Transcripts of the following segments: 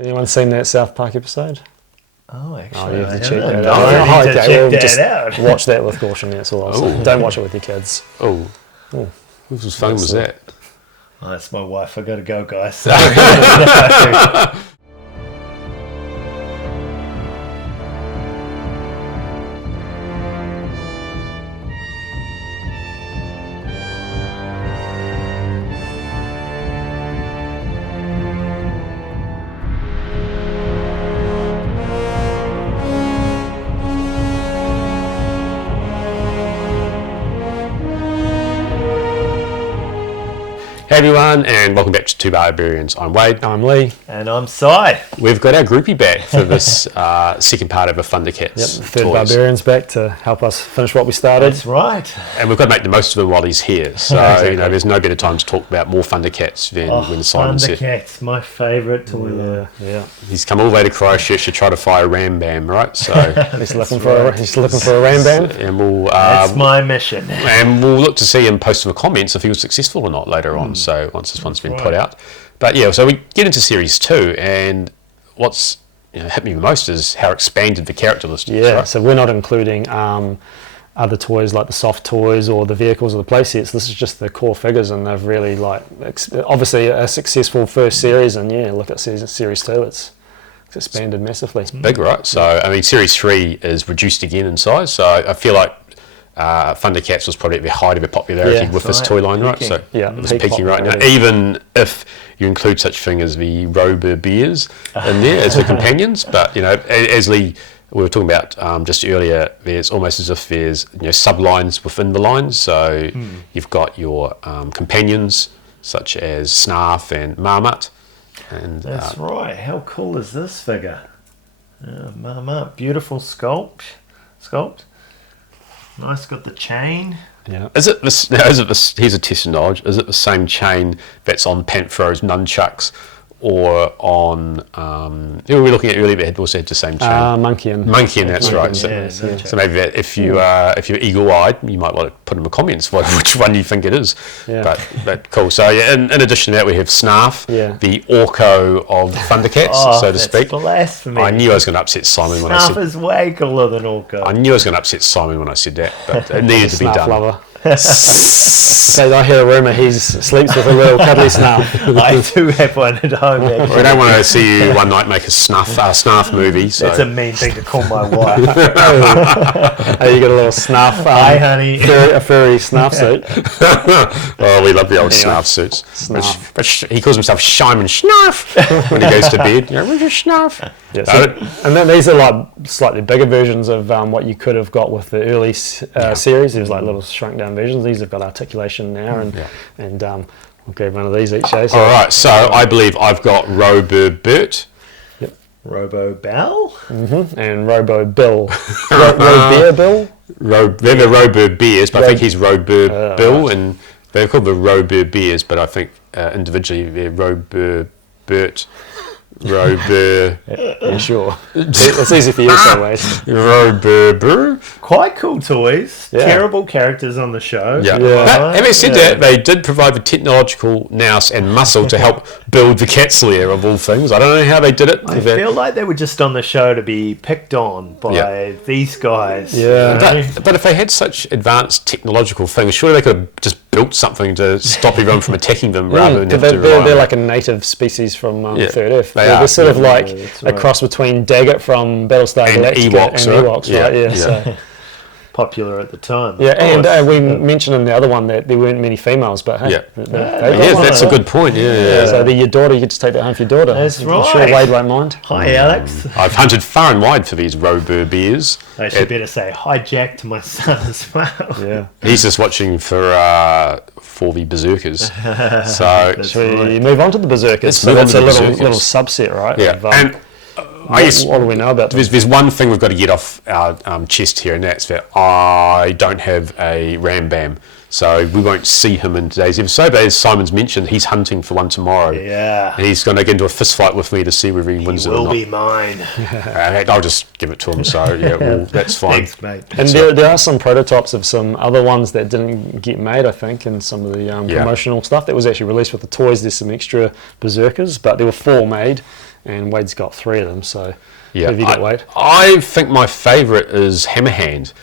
Anyone seen that South Park episode? Oh, actually, you have to I check haven't. that out. I need to check that just out. watch that with caution. That's all I'll say. Don't watch it with your kids. Oh, whose phone was that? Oh, that's my wife. I got to go, guys. Hey everyone, and welcome back to Two Barbarians. I'm Wade. I'm Lee. And I'm Si. We've got our groupie back for this second part of a Thundercats. Yep, third toys. Barbarian's back to help us finish what we started. That's right. And we've got to make the most of him while he's here. So, Exactly. there's no better time to talk about more Thundercats than when Simon's here. Thundercats, my favourite toy. Yeah. He's come all the way to Christchurch to try to fire a Ram Bam, right? So, He's looking for a Ram Bam. and we'll That's my mission. and we'll look to see him post in the comments if he was successful or not later on. So once this one's been put out. But yeah, so we get into series 2, and what's hit me the most is how expanded the character list is. Yeah, Right? so we're not including other toys like the soft toys or the vehicles or the play sets. This is just the core figures, and they've really obviously a successful first series, and look at series 2, it's expanded massively. Big, right? So I mean, series 3 is reduced again in size. So I feel like Thundercats was probably at the height of their popularity with this toy line, right? So it's peaking right now. Even if you include such thing as the Robo Bears in there as the companions, but as Lee we were talking about just earlier, there's almost as if there's sublines within the lines. So you've got your companions such as Snarf and Marmot. And That's right. How cool is this figure? Marmot, beautiful sculpt. Nice, got the chain. Yeah. Is it this? Now, is it this? Here's a test of knowledge. Is it the same chain that's on Panthro's nunchucks, or on? Who were we looking at earlier? That also had the same chain. Monkey, that's right. So maybe if you're eagle-eyed, you might want to put in the comments which one you think it is. Yeah. But cool. So in addition to that, we have Snarf, the Orko of Thundercats, so to speak. Blasphemy. I knew I was going to upset Simon when I said. Snarf is way cooler than Orko. I knew I was going to upset Simon when I said that, but it needed to be done. Lover. So I hear a rumour he sleeps with a real cuddly Snarf. I do have one at home. Actually. We don't want to see you one night make a Snarf movie. So. That's a mean thing to call my wife. You got a little Snarf. Hi, honey. A furry Snarf suit. Oh, we love the old Snarf suits. Snarf. But he calls himself Simon Snarf when he goes to bed. Where's your Snarf? Yeah, so, and then these are like slightly bigger versions of what you could have got with the early series. There's like little shrunk down versions. These have got articulation now, and we'll grab one of these each day. So. All right, so I believe I've got Robo Bert. Yep. Robo Bell. And Robo Bill. Robear Bill. They're the Robo Bears, but I think he's Robo Bill, right. and they're called the Robo Bears, but I think individually they're Robo Bert. Robo. Yeah, sure. It's easy for you, so Wade. Robo. Quite cool toys. Yeah. Terrible characters on the show. Yeah. But having said that, they did provide the technological nous and muscle to help build the Cats lair of all things. I don't know how they did it. I feel like they were just on the show to be picked on by these guys. Yeah. But if they had such advanced technological things, surely they could have just built something to stop everyone from attacking them rather than have to rely on they're like a native species from Third Earth. They They're sort of like right. a cross between Daggett from Battlestar And Galactica Ewoks, and right? Ewoks, Yeah. right? Yeah. Yeah. So, Popular at the time. yeah, and we mentioned in the other one that there weren't many females, but hey, That's a good point. Yeah. So they're your daughter, you get to take that home for your daughter. That's I'm right. sure Wade won't mind. Hi, Alex. I've hunted far and wide for these Robo Bears. I should better say hijack to my son as well. Yeah. He's just watching for the Berserkers. So Should we move on to the Berserkers? Let's move on That's to a the Berserkers. little subset, right? yeah, of, and I guess what do we know about them? there's one thing we've got to get off our chest here, and that's that I don't have a Ram Bam. So we won't see him in today's episode, but as Simon's mentioned, he's hunting for one tomorrow. Yeah. And he's going to get into a fist fight with me to see whether he wins it or not. He will be mine. I'll just give it to him, so yeah, well, that's fine. Thanks, mate. And there are some prototypes of some other ones that didn't get made, I think, in some of the promotional stuff that was actually released with the toys. There's some extra Berserkers, but there were 4 made, and Wade's got 3 of them, so who have you got, Wade? I think my favourite is Hammerhand.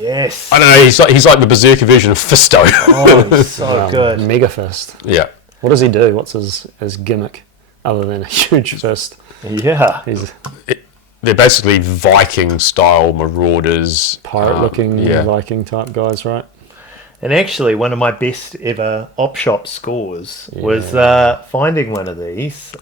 Yes. I don't know, he's like the Berserker version of Fisto. Oh, he's so good. Mega Fist. Yeah. What does he do? What's his gimmick other than a huge fist? Yeah. They're basically Viking-style marauders. Pirate-looking Viking type guys, right? And actually, one of my best ever op shop scores was finding one of these.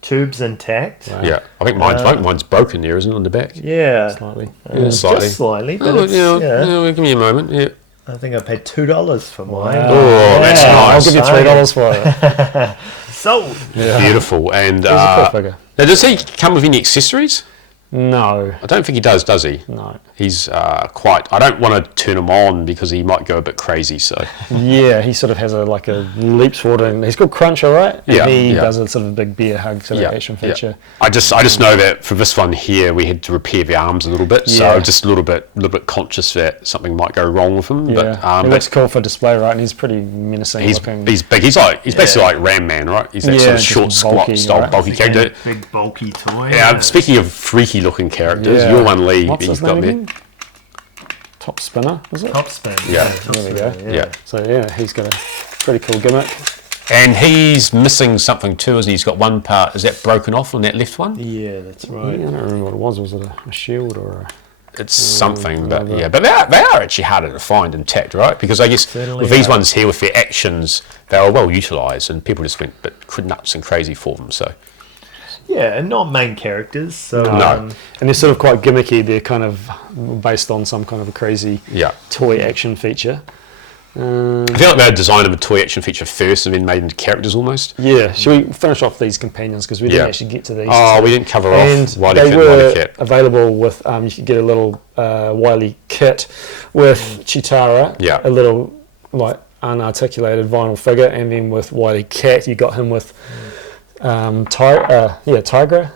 Tubes intact. Wow. Yeah, I think mine's broken there, isn't it, on the back? Yeah. Slightly. Slightly. Just slightly, but give me a moment. Yeah. I think I paid $2 for mine. Wow. Oh, that's nice. I'll give you $3 for it. Sold. Yeah. Beautiful. And a cool figure. Now, does he come with any accessories? No. I don't think he does he? No. He's quite... I don't want to turn him on because he might go a bit crazy, so... Yeah, he sort of has a leaps forward, and he's called Cruncher, right? Yeah. And he does a sort of big bear hug sort of action feature. I just know that for this one here, we had to repair the arms a little bit, so I'm just a little bit conscious that something might go wrong with him. Yeah. But, he looks cool for display, right? And he's pretty menacing looking. He's big. He's basically like Ram Man, right? He's that sort of short, squat style, bulky character. Big, bulky toy. Yeah, speaking of freaky looking characters, your one, Lee, what's he's his got name there. again? Top Spinner, is it? Top Spin. Yeah. There we go. Yeah. So he's got a pretty cool gimmick. And he's missing something too, isn't he? He's got one part. Is that broken off on that left one? Yeah, that's right. I don't remember what it was. Was it a shield or a... It's something, but but they are actually harder to find intact, right? Because I guess Certainly with these ones here, with their actions, they were well utilised, and people just went a bit nuts and crazy for them. So yeah, and not main characters. So no. And they're sort of quite gimmicky. They're kind of based on some kind of a crazy toy action feature. I feel like they had designed a toy action feature first and then made into characters almost. Yeah. Should we finish off these companions because we didn't actually get to these? Oh, we didn't cover off Wily They Kit were and Wily Cat. available with. You could get a little Wily Kit with Chitara. Yeah. A little unarticulated vinyl figure, and then with Wily Cat, you got him with Tigra.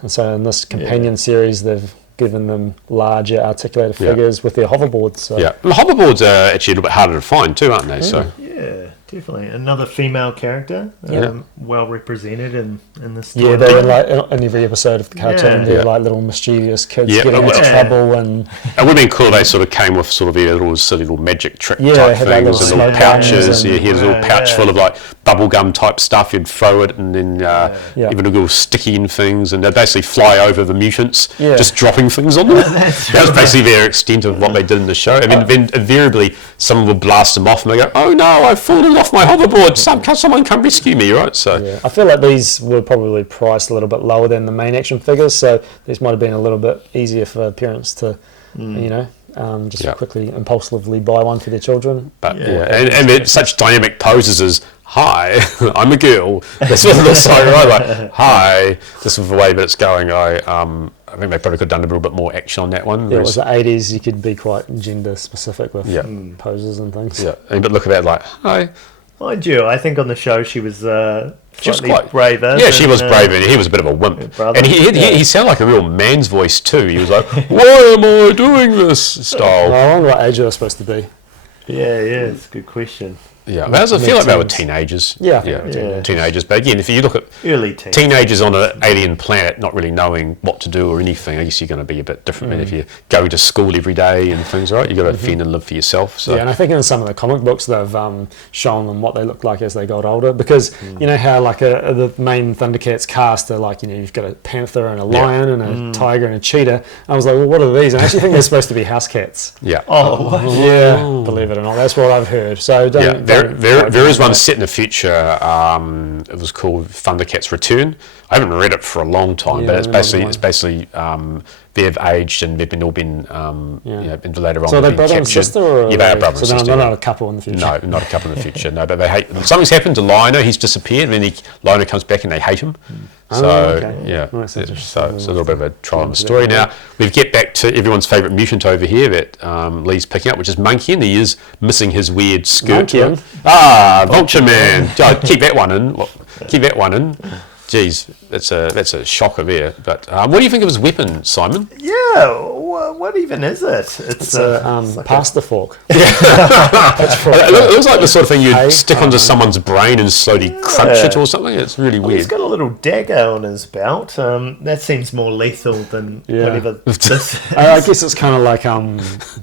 And so in this companion series, they've given them larger articulated figures with their hoverboards. So. Yeah, the hoverboards are actually a little bit harder to find too, aren't they? So yeah, definitely another female character, well represented in this. Yeah, they're in every episode of the cartoon. They're like little mischievous kids getting into trouble, and it would have been cool. They sort of came with sort of their little silly little magic trick type had things and little pouches. And, here's a little pouch full of like bubblegum type stuff. You'd throw it, and then even a little sticky and things, and they'd basically fly over the mutants, just dropping things on them. That was basically their extent of what they did in the show. I mean, then invariably someone would blast them off, and they go, "Oh no, I've fallen off my hoverboard! Someone come rescue me!" Right? So I feel like these were probably priced a little bit lower than the main action figures, so these might have been a little bit easier for parents to, quickly, impulsively buy one for their children. But and they're such dynamic poses as "Hi, I'm a girl." That's what it looks like, right? Like, "Hi," this is the way that it's going. I think they probably could have done a little bit more action on that one. Yeah, it was the 80s. You could be quite gender specific with poses and things. Yeah, but look at that, like, "Hi." Mind you, I think on the show she was quite braver. Yeah, she was braver, and he was a bit of a wimp. And he sounded like a real man's voice too. He was like, "Why am I doing this?" style. I wonder what age they were supposed to be. Yeah, it's a good question. Yeah, I feel like they were teenagers. Teenagers. But again, if you look at early teens, teenagers on an alien planet not really knowing what to do or anything, I guess you're going to be a bit different than if you go to school every day and things, right? You've got to fend and live for yourself. So. Yeah, and I think in some of the comic books they've shown them what they look like as they got older, because you know how like the main Thundercats cast are like, you've got a panther and a lion and a tiger and a cheetah. I was like, well, what are these? And I actually think they're supposed to be house cats. Yeah. Oh, what? Yeah, believe it or not, that's what I've heard. So there is one set in the future. It was called Thundercats Return. I haven't read it for a long time, but it's basically they've aged and they've been been later on. So are they brother and sister? Or yeah, they are brother and sister. They're not a couple in the future? No, not a couple in the future. No, but they hate. Something's happened to Lino. He's disappeared. And then Lino comes back and they hate him. So it's a little bit of a trial of a story. Now we get back to everyone's favourite mutant over here that Lee's picking up, which is Monkey, and he is missing his weird skirt. Vulture Man. Keep that one in. Keep that one in. Geez, that's a shocker there. But what do you think of his weapon, Simon? Yeah, what even is it? It's a pasta fork. It looks like the sort of thing you'd stick onto someone's brain and slowly crunch it or something. It's really weird. He's got a little dagger on his belt. That seems more lethal than whatever this is. I guess it's kind of like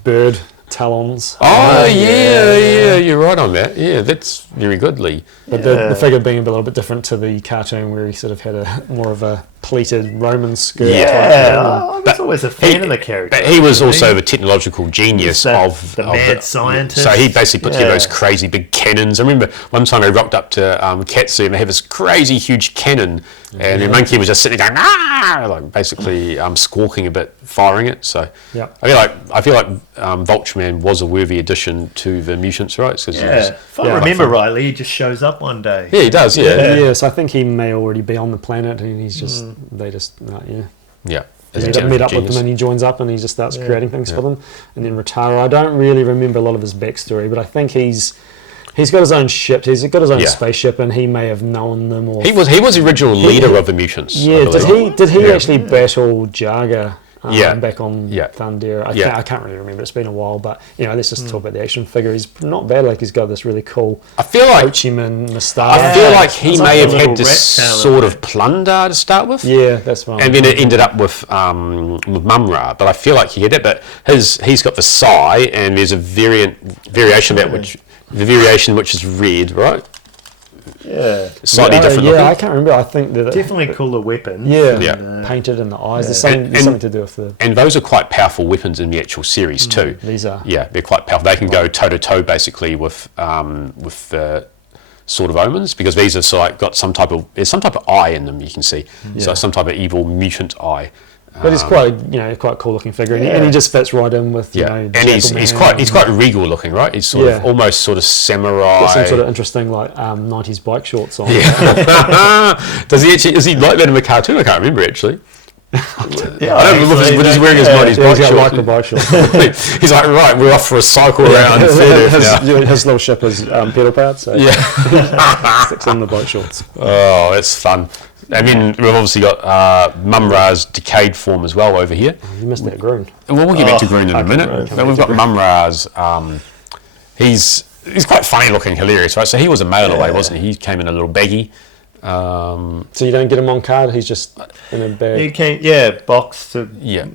bird talons. Oh, yeah, you're right on that. Yeah, that's very good, Lee. But the figure being a little bit different to the cartoon where he sort of had more of a pleated Roman skirt. I was always a fan of the character. But he was also the technological genius of the mad scientist. So he basically put together those crazy big cannons. I remember one time I rocked up to Katsu and they have this crazy huge cannon, and the monkey was just sitting there going, like basically squawking a bit, firing it. So I feel like Vulture Man was a worthy addition to the mutants, right? If I remember rightly, he just shows up one day. Yeah, he does. Yeah. So I think he may already be on the planet, and he's just they just Yeah. He met up with them and he joins up and he just starts creating things for them. And then Rataro, I don't really remember a lot of his backstory, but I think he's got his own ship, he's got his own spaceship, and he may have known them. Or he was the original leader of the mutants. Yeah, did he actually battle Jaga? Back on Thundera. I can't really remember. It's been a while, but let's just talk about the action figure. He's not bad. Like he's got this really cool. I feel like Ochiman moustache. I feel like he may have had this sort of plunder to start with. Yeah, that's right. And then it ended up with Mumra, but I feel like he had it. But he's got the Sai, and there's a variation of that which is red, right? Yeah, slightly different looking. I can't remember. I think that definitely cooler weapons. Painted in the eyes. There's something to do with the. And those are quite powerful weapons in the actual series too. These are. Yeah, they're quite powerful. They can go toe to toe basically with the Sword of Omens, because these are got some type of eye in them. You can see, so some type of evil mutant eye. But he's quite a cool looking figure, and he just fits right in with and he's quite regal looking, right? He's almost sort of samurai. Got some sort of interesting 90s bike shorts on. Is he like that in the cartoon? I can't remember actually. I don't remember if he's wearing his 90s bike shorts. He's like, right, we're off for a cycle around. His little ship is pedal powered, so sticks in the bike shorts. Oh, it's fun. I mean, we've obviously got Mumra's decayed form as well over here. You missed that Groon. Well, we'll get back to Groon in a minute. But we've got Mumra's. He's quite funny looking, hilarious, right? So he was a mail away, wasn't he? He came in a little baggy. So you don't get him on card. He's just in a bag. You can, boxed,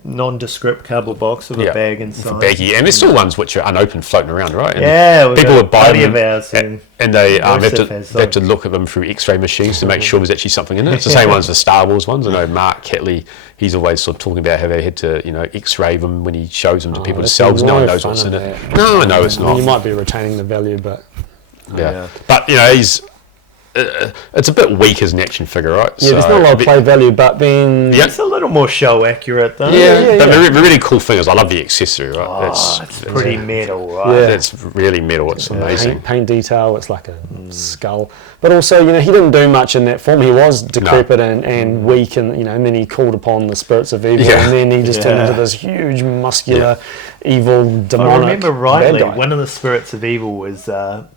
nondescript cardboard box with a bag inside. Baggy, and there's still ones which are unopened floating around, right? And people would buy them, and they have to look at them through X-ray machines to make sure there's actually something in it. It's the same ones as the Star Wars ones. I know Mark Catley, he's always sort of talking about how they had to, X-ray them when he shows them to people to sell, because no one knows what's in it. No, I know it's not. You might be retaining the value, but but he's. It's a bit weak as an action figure, right? Yeah, there's not a lot of play value, but then it's a little more show accurate, though. But the really cool thing is, I love the accessory, right? It's pretty metal, right? Yeah, it's really metal. It's amazing. Paint detail. It's like a skull, but also, he didn't do much in that form. He was decrepit and weak, and and then he called upon the spirits of evil, and then he just turned into this huge, muscular, evil, demonic. I remember rightly, one of the spirits of evil was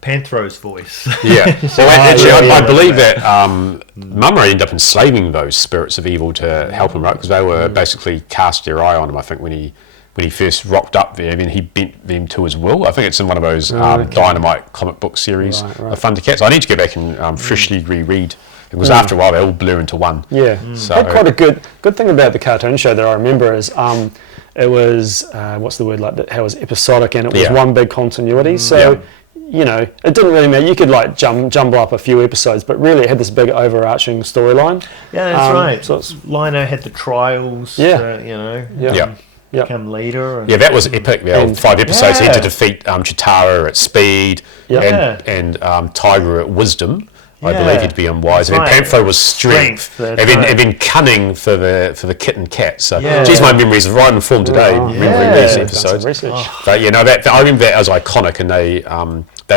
Panthro's voice. Yeah. Well, I believe that Mumra ended up enslaving those spirits of evil to help him, right? Because they were basically cast their eye on him. I think when he first rocked up there, he bent them to his will. I think it's in one of those Dynamite comic book series of Thundercats. I need to go back and freshly reread, because after a while they all blur into one. Yeah. So had quite a good thing about the cartoon show that I remember is it was what's the word, like how it was episodic, and it was one big continuity. So. It didn't really matter. You could jumble up a few episodes, but really it had this big overarching storyline. Yeah, that's right. So Lino had the trials. Become leader. That was epic. 5 episodes. He had to defeat Chitara at speed and Tiger at wisdom. I believe he'd be unwise. And then Pantho was strength. And then cunning for the kitten cat. So, geez, my memories are right informed today. Remembering these episodes. But I remember that as iconic, and they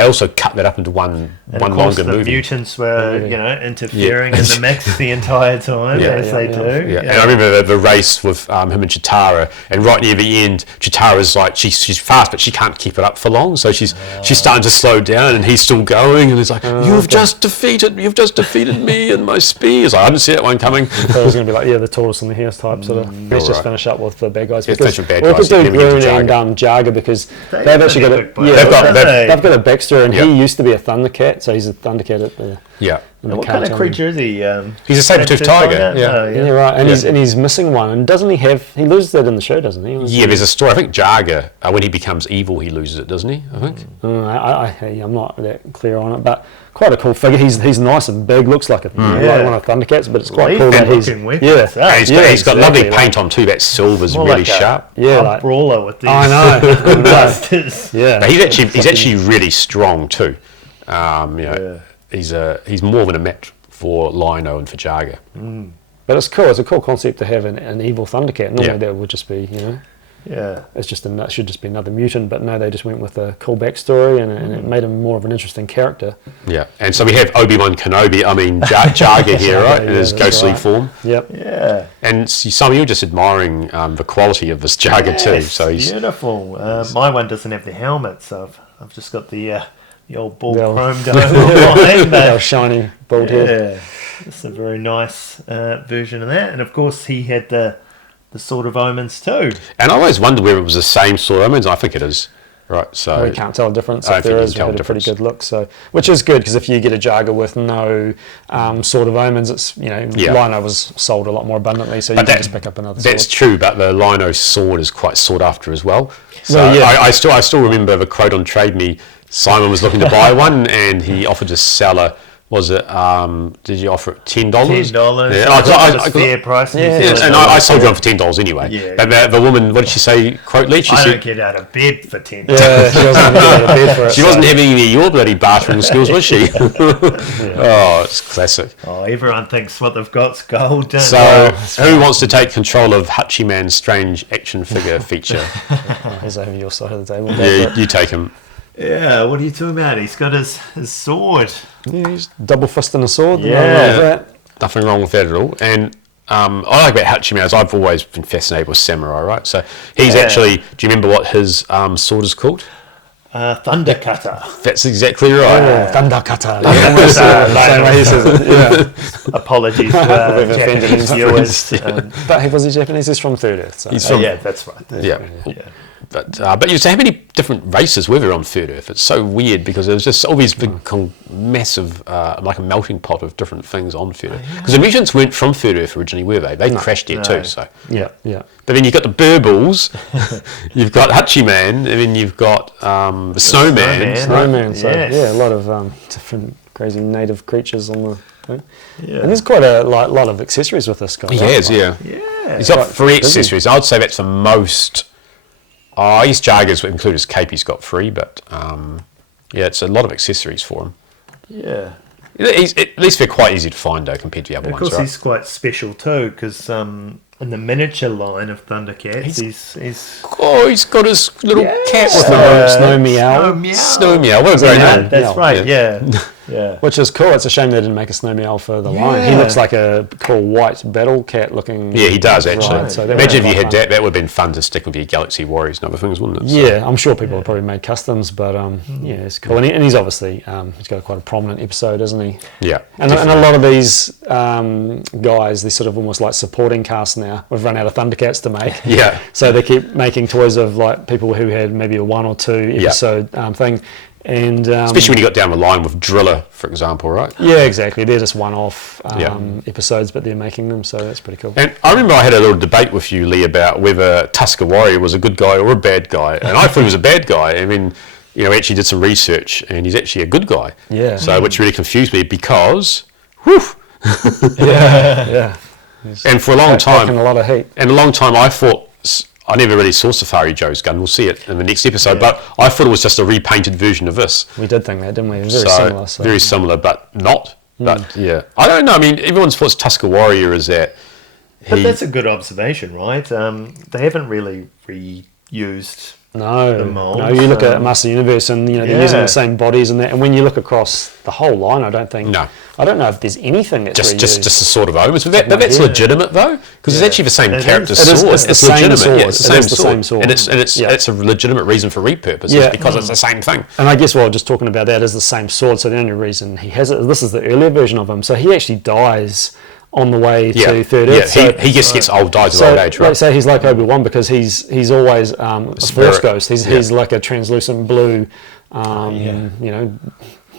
also cut that up into one longer movie. The mutants were, interfering in the mix the entire time, as they do. Yeah. And I remember the race with him and Chitara, and right near the end, Chitara's like she's fast, but she can't keep it up for long, so she's starting to slow down, and he's still going, and it's like you've just defeated me and my speed. I didn't see that one coming. So it was going to be like the tortoise and the hare type sort of. Let's just finish up with the bad guys. We could do Brune and Jaga because they've actually got they've got a backstory, and he used to be a Thundercat, so he's a Thundercat at the And what kind of creature is he? He's a saber-toothed tiger. Yeah, right. And he's missing one. And doesn't he have? He loses that in the show, doesn't he? Yeah, there's a story. I think Jaga, when he becomes evil, he loses it, doesn't he? I think. I'm not that clear on it, but quite a cool figure. He's nice and big. Looks like like one of the Thundercats, but it's quite cool that he's got lovely paint on too. That silver's really sharp. Like brawler with these. I know. blasters. But he's actually really strong too. He's more than a match for Lino and for Jaga. But it's cool. It's a cool concept to have an evil Thundercat. Normally that would just be, it's just should just be another mutant. But no, they just went with a cool backstory, and it made him more of an interesting character. Yeah, and so we have Obi-Wan Kenobi. I mean Jaga here, right, in his ghostly form. Yep. Yeah. And Simon, you're just admiring the quality of this Jaga too. So he's beautiful. My one doesn't have the helmet, so I've just got the old ball chrome dome behind the shiny bald head. Yeah, it's a very nice version of that. And of course, he had the Sword of Omens too. And I always wondered whether it was the same Sword of Omens. I think it is. Right, so we can't tell the difference. If there is, we had a pretty good look. So, which is good because if you get a Jaga with no Sword of Omens, it's Lino was sold a lot more abundantly, so you can just pick up another sword. That's true, but the Lino sword is quite sought after as well. So I still remember the quote on Trade Me. Simon was looking to buy one, and he offered to sell it. Was it? Did you offer it $10? $10. Yeah, I fair price. And I sold you one for $10 anyway. Yeah. But the woman, what did she say? Quote Leach. She said, said, "Don't get out of bed for $10." Yeah, she wasn't out of bed for it. She wasn't having any of your bloody bathroom skills, was she? Oh, it's classic. Oh, everyone thinks what they've got's gold. So, who wants to take control of Hachiman's strange action figure feature? He's over your side of the table. Yeah, you take him. Yeah, what are you talking about? He's got his sword. Yeah, he's double fisting a sword. Nothing wrong with that at all. And I like about Hachiman is I've always been fascinated with samurai, right? So he's actually, do you remember what his sword is called? Thundercutter. That's exactly right. Thundercutter. Same way he says it. Yeah. Apologies for Japanese viewers. But was he Japanese? He's from Third Earth. So. He's from, that's right. Yeah. But you say how many different races were there on Third Earth? It's so weird because there was just all these big, massive, like a melting pot of different things on Third Earth. Because the mutants weren't from Third Earth originally, were they? They crashed here too. So yeah. But then you've got the Burbles, you've got Hachiman, and then you've got the Snowman. So a lot of different crazy native creatures on the thing. Yeah. And there's quite a lot of accessories with this guy. He has, yeah. He's got 3 accessories. I'd say that's the most. I guess Jaga's include his cape. He's got 3, but it's a lot of accessories for him. Yeah, at least they're quite easy to find though compared to the other ones. Of course, he's quite special too because in the miniature line of Thundercats, he's got his little cat with Snow Meow. Snow Meow. What a great name! That's right. Yeah. Which is cool. It's a shame they didn't make a Snow Meow for the line. He looks like a cool white battle cat looking. Yeah, he does actually. Right, so imagine if you had that. That would have been fun to stick with your Galaxy Warriors and other things, wouldn't it? Yeah, I'm sure people have probably made customs, but it's cool. And he's obviously he's got quite a prominent episode, isn't he? Yeah. And a lot of these guys, they're sort of almost like supporting cast now. We've run out of Thundercats to make. Yeah. So they keep making toys of like people who had maybe a 1 or 2 episode thing. And especially when you got down the line with Driller, for example, right? Yeah, exactly. They're just one-off episodes, but they're making them, so that's pretty cool. And I remember I had a little debate with you, Lee, about whether Tusker Warrior was a good guy or a bad guy, and I thought he was a bad guy. I mean, I actually did some research, and he's actually a good guy. Yeah. So, which really confused me because, yeah. And for a long time, a lot of heat. And a long time, I thought. I never really saw Safari Joe's gun. We'll see it in the next episode. But I thought it was just a repainted version of this. We did think that, didn't we? Very similar. Very similar, but not. But yeah, I don't know. I mean, everyone's thoughts Tusker Warrior is that. But that's a good observation, right? They haven't really reused the molds. No, you look at Master Universe and they're using the same bodies and that. And when you look across the whole line, I don't know if there's anything that's just reused. the sort of omens. But that's legitimate though, because it's actually the same character sword. It's the same sword. It's the same sword, and it's a legitimate reason for repurpose. Yeah, because it's the same thing. And I guess just talking about that is the same sword. So the only reason he has it, this is the earlier version of him. So he actually dies on the way to Third Earth. So, he just gets old, dies of old age, right? Like say he's like Obi-Wan because he's always a Force ghost. He's like a translucent blue, like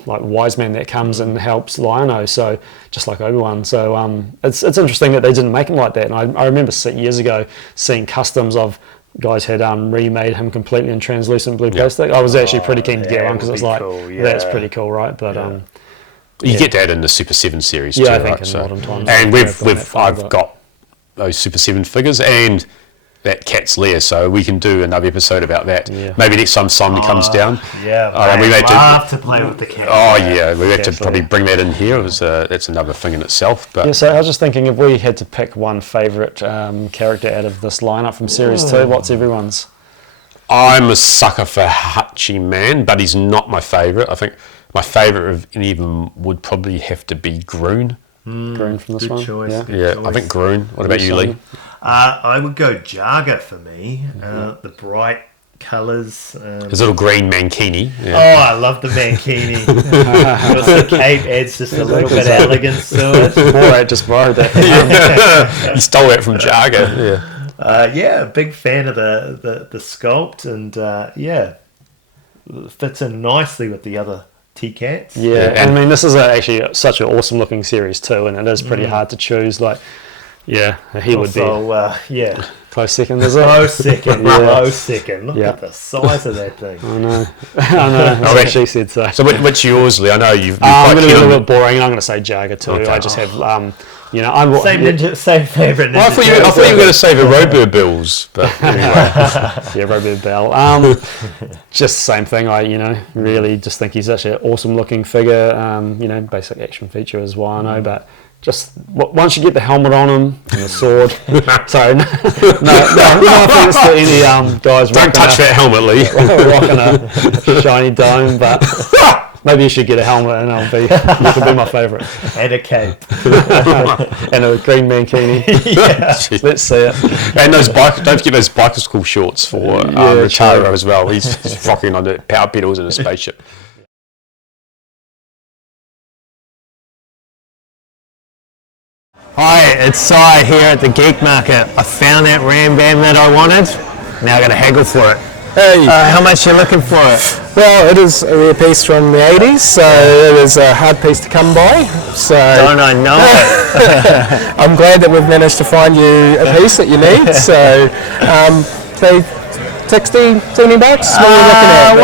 wise man that comes and helps Lion-O. So just like Obi-Wan. So it's interesting that they didn't make him like that. And I remember years ago seeing customs of guys had remade him completely in translucent blue plastic. I was actually pretty keen to get one because it's like that's pretty cool, right? But you get that in the Super 7 series too, I think right? in modern times. And I've got those Super 7 figures and that Cat's Lair, so we can do another episode about that. Yeah. Maybe next time Simon comes down. Yeah, we love to play with the cat. Oh yeah, we have to probably bring that in here. That's another thing in itself. But yeah, so I was just thinking if we had to pick one favourite character out of this lineup from Series 2, what's everyone's? I'm a sucker for Hachi Man, but he's not my favourite. I think my favourite of any of them would probably have to be Groon. Groon from this one. Choice, yeah, good choice. I think Groon. What about you, Lee? I would go Jaga for me. The bright colours. His little green mankini. Yeah. Oh, I love the mankini. Because the cape adds just a little bit of elegance to it. I just borrowed that. You stole that from Jaga. Yeah, big fan of the sculpt, and fits in nicely with the other T-Cats. Yeah, I mean, this is actually such an awesome looking series too, and it is pretty hard to choose. Like, he would be close second. Close second. Look at the size of that thing. I know. That's what she said so. So what's yours, Lee? I know you've I'm going to be a little bit boring. I'm going to say Jaga too. Okay. I just have same favourite. Well, I thought you were going to say the Robur Bills, but anyway. Robur Bell. Just the same thing. I really just think he's such an awesome looking figure. Basic action feature is Wano, but just once you get the helmet on him and the sword. Sorry, no offense to any guys. Don't touch that helmet, Lee. Rocking a shiny dome, but. Maybe you should get a helmet and you can be my favourite. And a cape. And a green mankini. Let's see it. And don't forget those biker school shorts for Richaro as well. He's rocking on the power pedals in a spaceship. Hi, it's Si here at the Geek Market. I found that Ram Bam that I wanted. Now I got to haggle for it. Hey. How much are you looking for it? Well, it is a rare piece from the 80s, so it is a hard piece to come by. So don't I know it? I'm glad that we've managed to find you a piece that you need. So, say 60, 70 bucks. What are you looking at?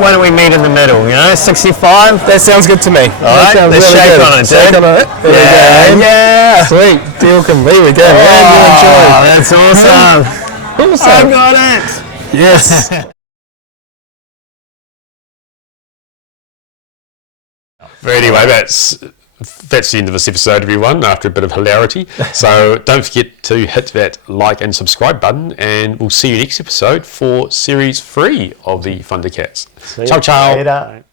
Why don't we meet in the middle? 65. That sounds good to me. All right, let's really shake good. on it, Shake on it. There we go. Yeah. Sweet. Deal complete. We go. Man, you enjoy. That's awesome. I got it. Yes. But anyway, that's the end of this episode, everyone, after a bit of hilarity. So don't forget to hit that like and subscribe button, and we'll see you next episode for Series 3 of the Thundercats. Ciao, ciao. Later.